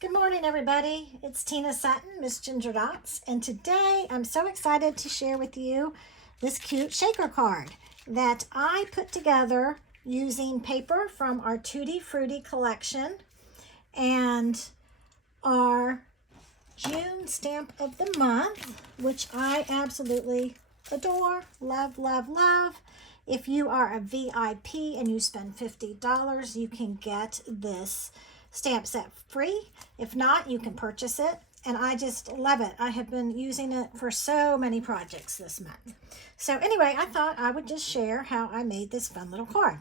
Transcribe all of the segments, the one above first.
Good morning, everybody. It's Tina Sutton, Miss Ginger Dots, and today I'm so excited to share with you this cute shaker card that I put together using paper from our Tutti Frutti collection and our June stamp of the month, which I absolutely adore, love, love, love. If you are a VIP and you spend $50, you can get this stamp set free. If not, you can purchase it. And I just love it. I have been using it for so many projects this month. So anyway, I thought I would just share how I made this fun little card.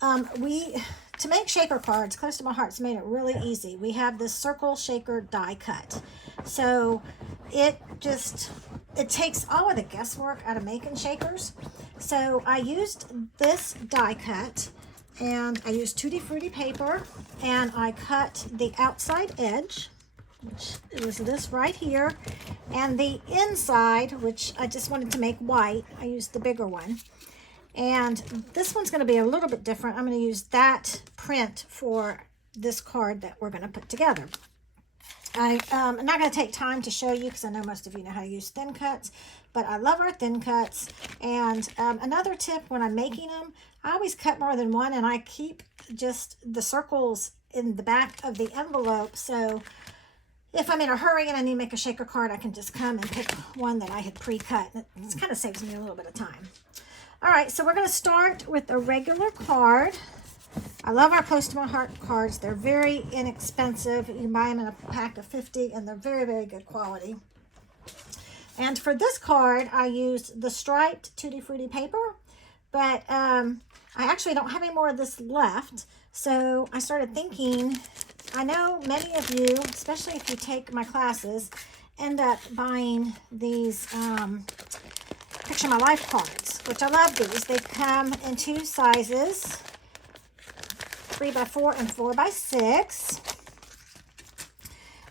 To make shaker cards, close to my heart's made it really easy. We have this circle shaker die cut. So it takes all of the guesswork out of making shakers. So I used this die cut and I used Tutti Frutti paper and I cut the outside edge, which is this right here, and the inside, which I just wanted to make white. I used the bigger one. And this one's going to be a little bit different. I'm going to use that print for this card that we're going to put together. I'm not going to take time to show you because I know most of you know how to use thin cuts, but I love our thin cuts. And another tip when I'm making them, I always cut more than one and I keep just the circles in the back of the envelope. So if I'm in a hurry and I need to make a shaker card, I can just come and pick one that I had pre-cut. It kind of saves me a little bit of time. All right, so we're going to start with a regular card. I love our close to my heart cards. They're very inexpensive. You can buy them in a pack of 50 and they're very, very good quality. And for this card, I used the striped Tutti Frutti paper, but I actually don't have any more of this left. So I started thinking, I know many of you, especially if you take my classes, end up buying these Picture My Life cards, which I love these. They come in two sizes, 3x4 and 4x6.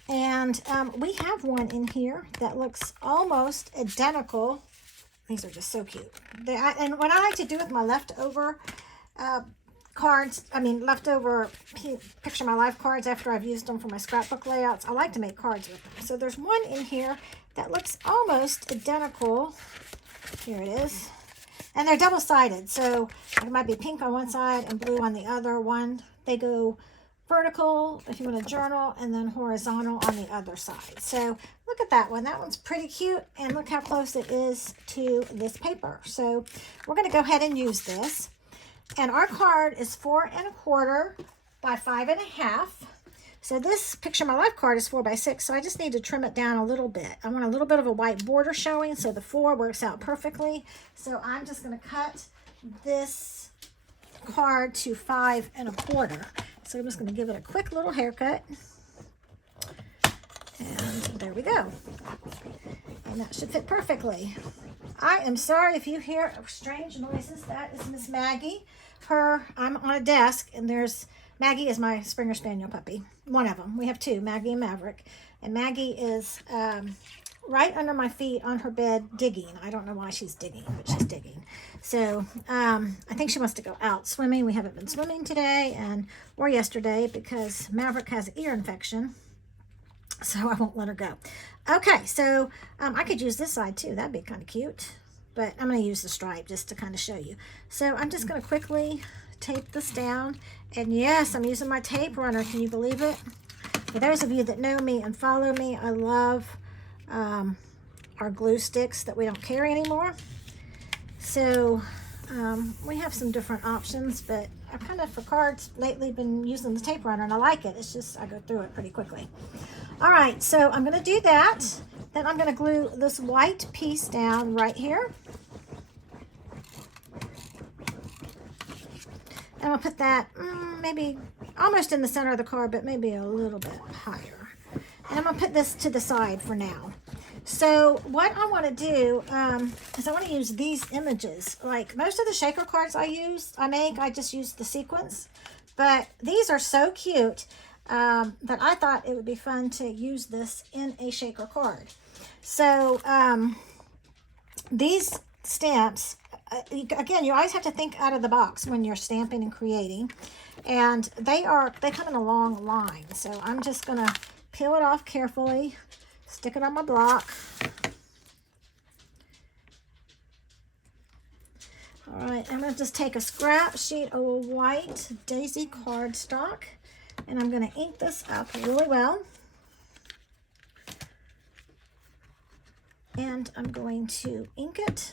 And we have one in here that looks almost identical. These are just so cute. And what I like to do with my leftover cards, leftover Picture My Life cards after I've used them for my scrapbook layouts, I like to make cards with them. So there's one in here that looks almost identical. Here it is. And they're double-sided, so it might be pink on one side and blue on the other one. They go vertical if you want to journal and then horizontal on the other side. So look at that one. That one's pretty cute, and look how close it is to this paper. So we're going to go ahead and use this. And our card is 4 1/4 by 5 1/2. So this Picture My Life card is 4x6, so I just need to trim it down a little bit. I want a little bit of a white border showing, so the 4 works out perfectly. So I'm just going to cut this card to 5 1/4. So I'm just going to give it a quick little haircut. And there we go. And that should fit perfectly. I am sorry if you hear strange noises. That is Miss Maggie. I'm on a desk, and Maggie is my Springer Spaniel puppy. One of them. We have two, Maggie and Maverick. And Maggie is right under my feet on her bed digging. I don't know why she's digging, but she's digging. So I think she wants to go out swimming. We haven't been swimming today or yesterday because Maverick has ear infection. So I won't let her go. Okay, so I could use this side too. That'd be kind of cute. But I'm going to use the stripe just to kind of show you. So I'm just going to quickly tape this down. And yes, I'm using my tape runner. Can you believe it? For those of you that know me and follow me, I love our glue sticks that we don't carry anymore. So we have some different options, but I've kind of, for cards lately, been using the tape runner, and I like it. It's just, I go through it pretty quickly. All right, so I'm going to do that. Then I'm going to glue this white piece down right here. And I'll put that maybe almost in the center of the card, but maybe a little bit higher. And I'm going to put this to the side for now. So what I want to do is I want to use these images. Like most of the shaker cards I just use the sequence. But these are so cute that I thought it would be fun to use this in a shaker card. So these stamps, again, you always have to think out of the box when you're stamping and creating. And they come in a long line. So I'm just going to peel it off carefully, stick it on my block. All right, I'm going to just take a scrap sheet of white daisy cardstock, and I'm going to ink this up really well. And I'm going to ink it.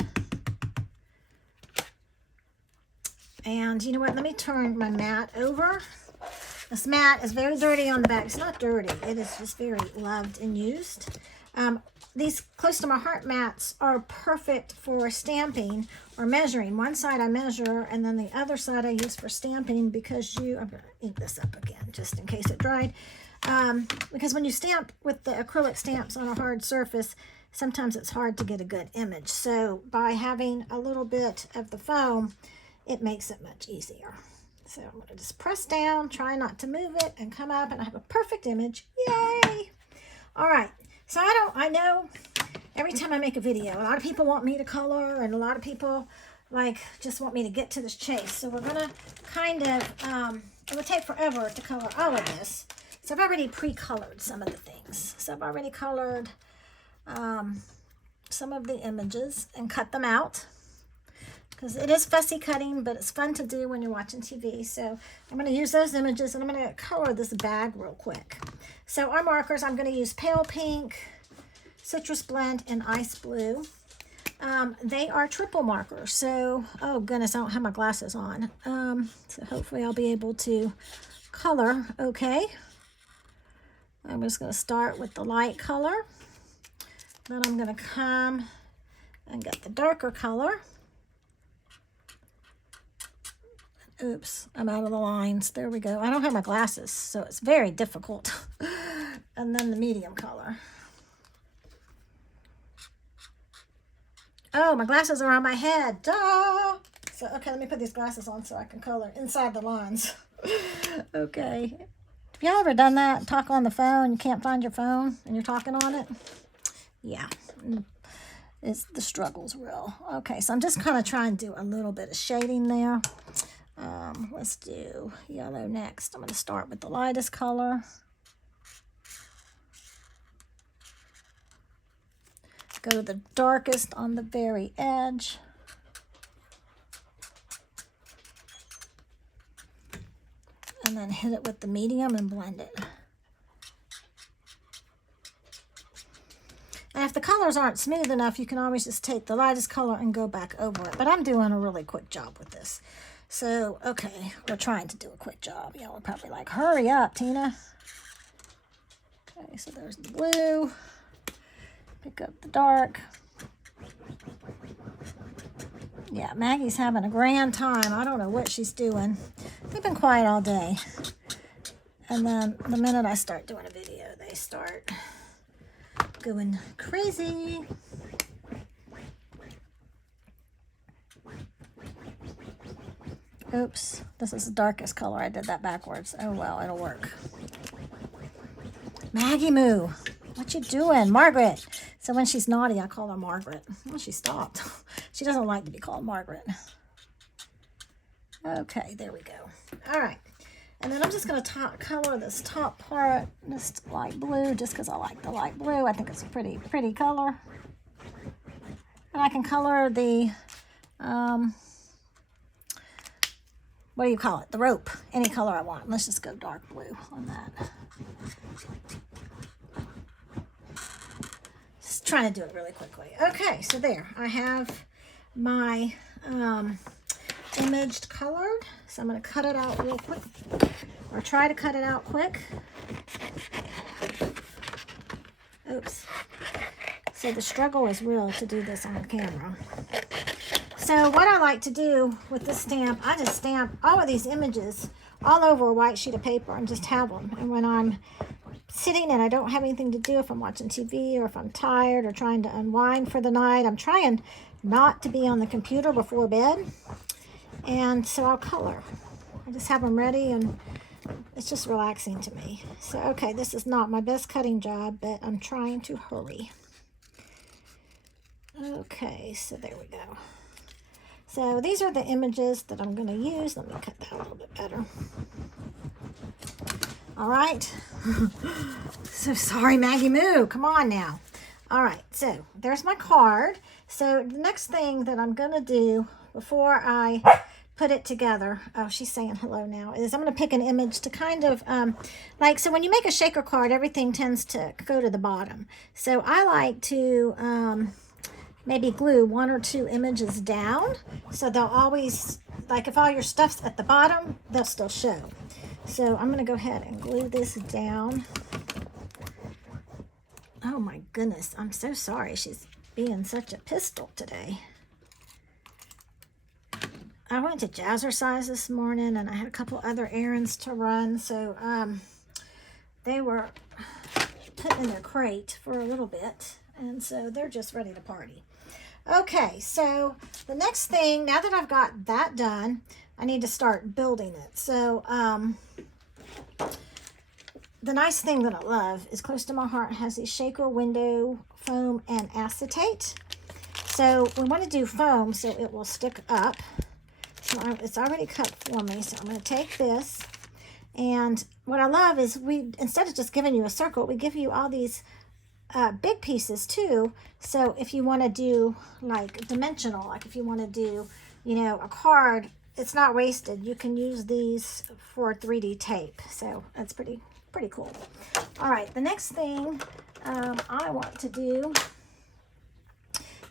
And you know what? Let me turn my mat over. This mat is very dirty on the back. It's not dirty. It is just very loved and used. These Close to My Heart mats are perfect for stamping or measuring. One side I measure, and then the other side I use for stamping because I'm going to ink this up again just in case it dried. Because when you stamp with the acrylic stamps on a hard surface, sometimes it's hard to get a good image. So by having a little bit of the foam, it makes it much easier. So I'm going to just press down, try not to move it, and come up, and I have a perfect image. Yay! All right. So I know every time I make a video, a lot of people want me to color, and a lot of people just want me to get to this chase. So we're going to kind of, it will take forever to color all of this. So I've already pre-colored some of the things. So I've already colored some of the images and cut them out. Because it is fussy cutting, but it's fun to do when you're watching TV. So I'm going to use those images, and I'm going to color this bag real quick. So our markers, I'm going to use pale pink, citrus blend, and ice blue. They are triple markers. So, oh goodness, I don't have my glasses on. So hopefully I'll be able to color okay. I'm just going to start with the light color. Then I'm going to come and get the darker color. Oops, I'm out of the lines. There we go. I don't have my glasses, so it's very difficult. And then the medium color. Oh, my glasses are on my head. Duh! So, okay, let me put these glasses on so I can color inside the lines. Okay. Have y'all ever done that? Talk on the phone, you can't find your phone, and you're talking on it? Yeah. The struggle's real. Okay, so I'm just kind of trying to do a little bit of shading there. Let's do yellow next. I'm going to start with the lightest color. Go to the darkest on the very edge. And then hit it with the medium and blend it. And if the colors aren't smooth enough, you can always just take the lightest color and go back over it. But I'm doing a really quick job with this. So, okay, we're trying to do a quick job. Y'all are probably like, hurry up, Tina. Okay, so there's the blue. Pick up the dark. Yeah, Maggie's having a grand time. I don't know what she's doing. They've been quiet all day. And then the minute I start doing a video, they start going crazy. Oops, this is the darkest color. I did that backwards. Oh well, it'll work. Maggie Moo, what you doing? Margaret. So when she's naughty, I call her Margaret. Well, she stopped. She doesn't like to be called Margaret. Okay, there we go. All right. And then I'm just going to color this top part, this light blue, just because I like the light blue. I think it's a pretty color. And I can color the, what do you call it? The rope, any color I want. Let's just go dark blue on that. Just trying to do it really quickly. Okay, so there, I have my imaged colored. So I'm going to cut it out real quick, or try to cut it out quick. Oops. So the struggle is real to do this on camera. So what I like to do with this stamp, I just stamp all of these images all over a white sheet of paper and just have them. And when I'm sitting and I don't have anything to do, if I'm watching TV or if I'm tired or trying to unwind for the night, I'm trying not to be on the computer before bed. And so I'll color. I just have them ready, and it's just relaxing to me. So, okay, this is not my best cutting job, but I'm trying to hurry. Okay, so there we go. So these are the images that I'm going to use. Let me cut that a little bit better. All right. So sorry, Maggie Moo. Come on now. All right, so there's my card. So the next thing that I'm going to do before I put it together, oh, she's saying hello now, is I'm going to pick an image to kind of, like, so when you make a shaker card, everything tends to go to the bottom. So I like to maybe glue 1 or 2 images down, so they'll always, like if all your stuff's at the bottom, they'll still show. So I'm going to go ahead and glue this down. Oh my goodness, I'm so sorry she's being such a pistol today. I went to Jazzercise this morning and I had a couple other errands to run, so they were put in their crate for a little bit, and so they're just ready to party. Okay, so the next thing, now that I've got that done, I need to start building it. So the nice thing that I love is Close to My Heart has these shaker window foam and acetate. So we want to do foam so it will stick up. So it's already cut for me. So I'm going to take this. And what I love is instead of just giving you a circle, we give you all these big pieces too. So if you want to do like dimensional, like if you want to do, you know, a card, it's not wasted. You can use these for 3D tape. So that's pretty cool. All right, the next thing I want to do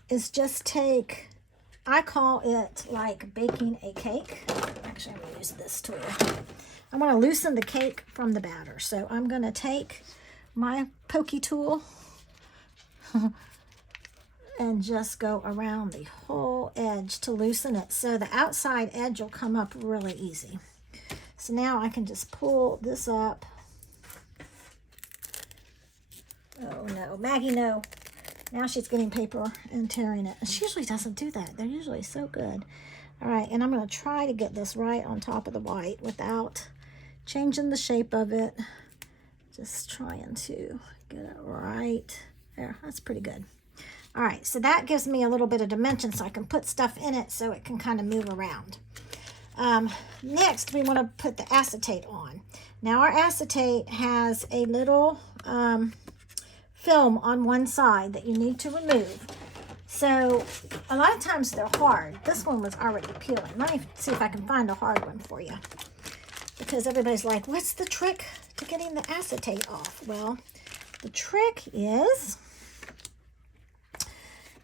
is just take, I call it like baking a cake. Actually, I'm going to use this tool. I want to loosen the cake from the batter. So I'm going to take my pokey tool and just go around the whole edge to loosen it. So the outside edge will come up really easy. So now I can just pull this up. Oh no, Maggie, no. Now she's getting paper and tearing it. She usually doesn't do that. They're usually so good. All right, and I'm going to try to get this right on top of the white without changing the shape of it. Just trying to get it right there. That's pretty good. All right, so that gives me a little bit of dimension so I can put stuff in it so it can kind of move around. Next, we want to put the acetate on. Now our acetate has a little film on one side that you need to remove. So a lot of times they're hard. This one was already peeling. Let me see if I can find a hard one for you, because everybody's like, what's the trick to getting the acetate off? Well, the trick is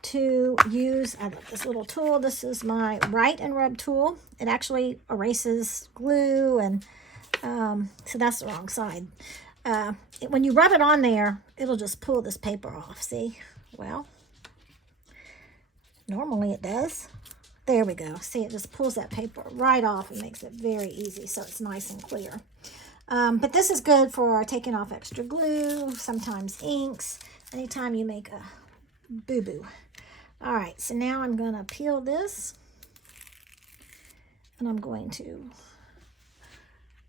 to use, I love this little tool. This is my Write and Rub tool. It actually erases glue, and so that's the wrong side. When you rub it on there, it'll just pull this paper off. See? Well, normally it does. There we go. See, it just pulls that paper right off and makes it very easy, so it's nice and clear. But this is good for taking off extra glue, sometimes inks, anytime you make a boo-boo. All right, so now I'm going to peel this, and I'm going to,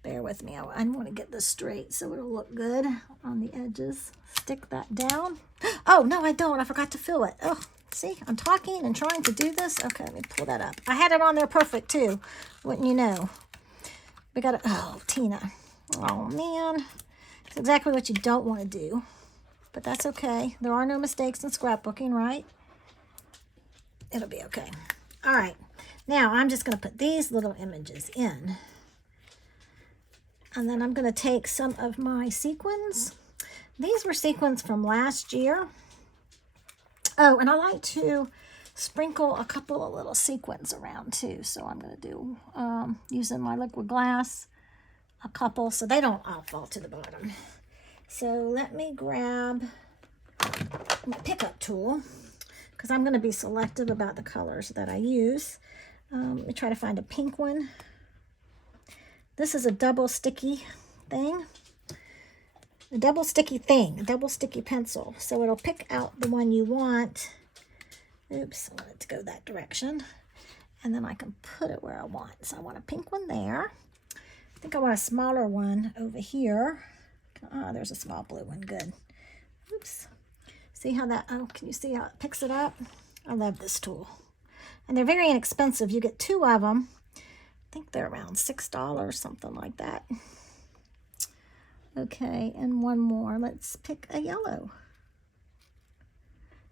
bear with me, I want to get this straight so it'll look good on the edges. Stick that down. Oh, no, I don't. I forgot to fill it. Oh, see, I'm talking and trying to do this. Okay, let me pull that up. I had it on there perfect, too. Wouldn't you know? We got to, oh, Tina. Oh, man. It's exactly what you don't want to do. But that's okay. There are no mistakes in scrapbooking, right? It'll be okay. All right. Now, I'm just going to put these little images in. And then I'm going to take some of my sequins. These were sequins from last year. Oh, and I like to sprinkle a couple of little sequins around too. So I'm going to do, using my liquid glass, a couple so they don't all fall to the bottom. So let me grab my pickup tool, because I'm going to be selective about the colors that I use. Let me try to find a pink one. This is a double sticky thing. A double sticky pencil. So it'll pick out the one you want. Oops, I want it to go that direction. And then I can put it where I want. So I want a pink one there. I think I want a smaller one over here. Ah, there's a small blue one. Good. Oops. See how that, oh, can you see how it picks it up? I love this tool. And they're very inexpensive. You get 2 of them. I think they're around $6, something like that. Okay, and one more. Let's pick a yellow.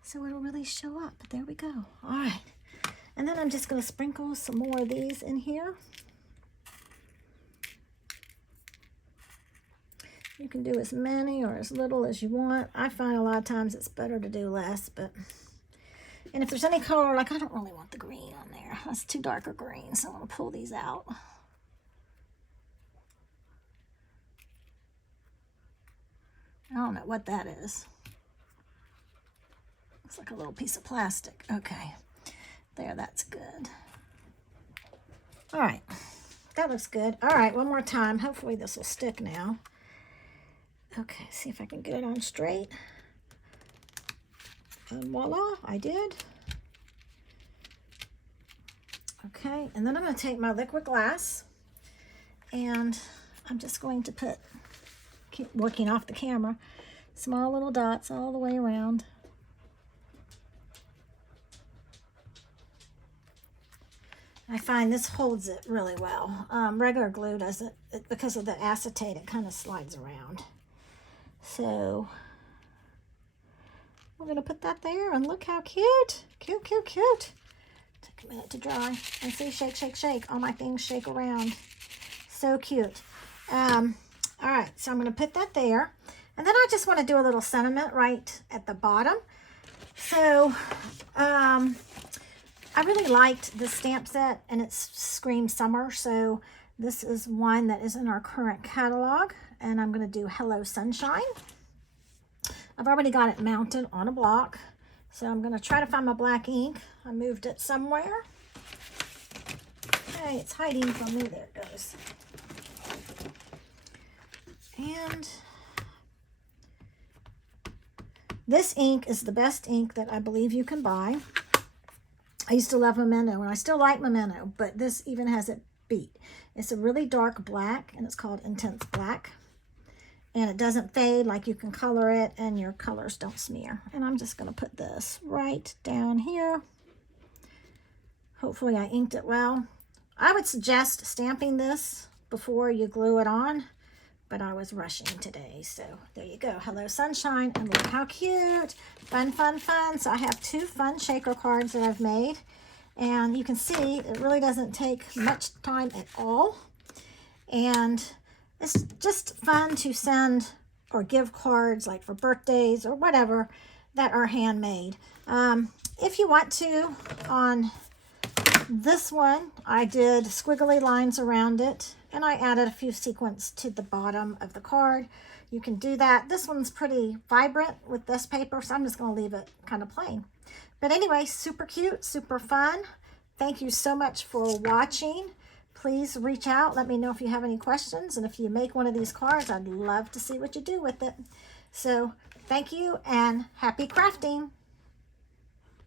So it'll really show up. There we go. All right. And then I'm just going to sprinkle some more of these in here. You can do as many or as little as you want. I find a lot of times it's better to do less, but... And if there's any color, like I don't really want the green on there. That's too dark a green, so I'm going to pull these out. I don't know what that is. Looks like a little piece of plastic. Okay. There, that's good. All right. That looks good. All right, one more time. Hopefully this will stick now. Okay, see if I can get it on straight. And voila, I did. Okay, and then I'm going to take my liquid glass and I'm just going to put, keep working off the camera, small little dots all the way around. I find this holds it really well. Regular glue doesn't, because of the acetate, it kind of slides around. So we're going to put that there, and look how cute. Cute, cute, cute. Take a minute to dry. And see, shake, shake, shake. All my things shake around. So cute. All right, so I'm going to put that there. And then I just want to do a little sentiment right at the bottom. So I really liked this stamp set, and it screams summer. So this is one that is in our current catalog, and I'm going to do Hello Sunshine. I've already got it mounted on a block, so I'm going to try to find my black ink. I moved it somewhere. Okay, it's hiding from me. There it goes. And this ink is the best ink that I believe you can buy. I used to love Memento, and I still like Memento, but this even has it beat. It's a really dark black, and it's called Intense Black. And it doesn't fade, like you can color it, and your colors don't smear. And I'm just going to put this right down here. Hopefully I inked it well. I would suggest stamping this before you glue it on, but I was rushing today, so there you go. Hello Sunshine, and look how cute. Fun, fun, fun. So I have 2 fun shaker cards that I've made, and you can see it really doesn't take much time at all. And it's just fun to send or give cards like for birthdays or whatever that are handmade. If you want to, on this one, I did squiggly lines around it, and I added a few sequins to the bottom of the card. You can do that. This one's pretty vibrant with this paper, so I'm just going to leave it kind of plain. But anyway, super cute, super fun. Thank you so much for watching. Please reach out. Let me know if you have any questions. And if you make one of these cards, I'd love to see what you do with it. So thank you, and happy crafting.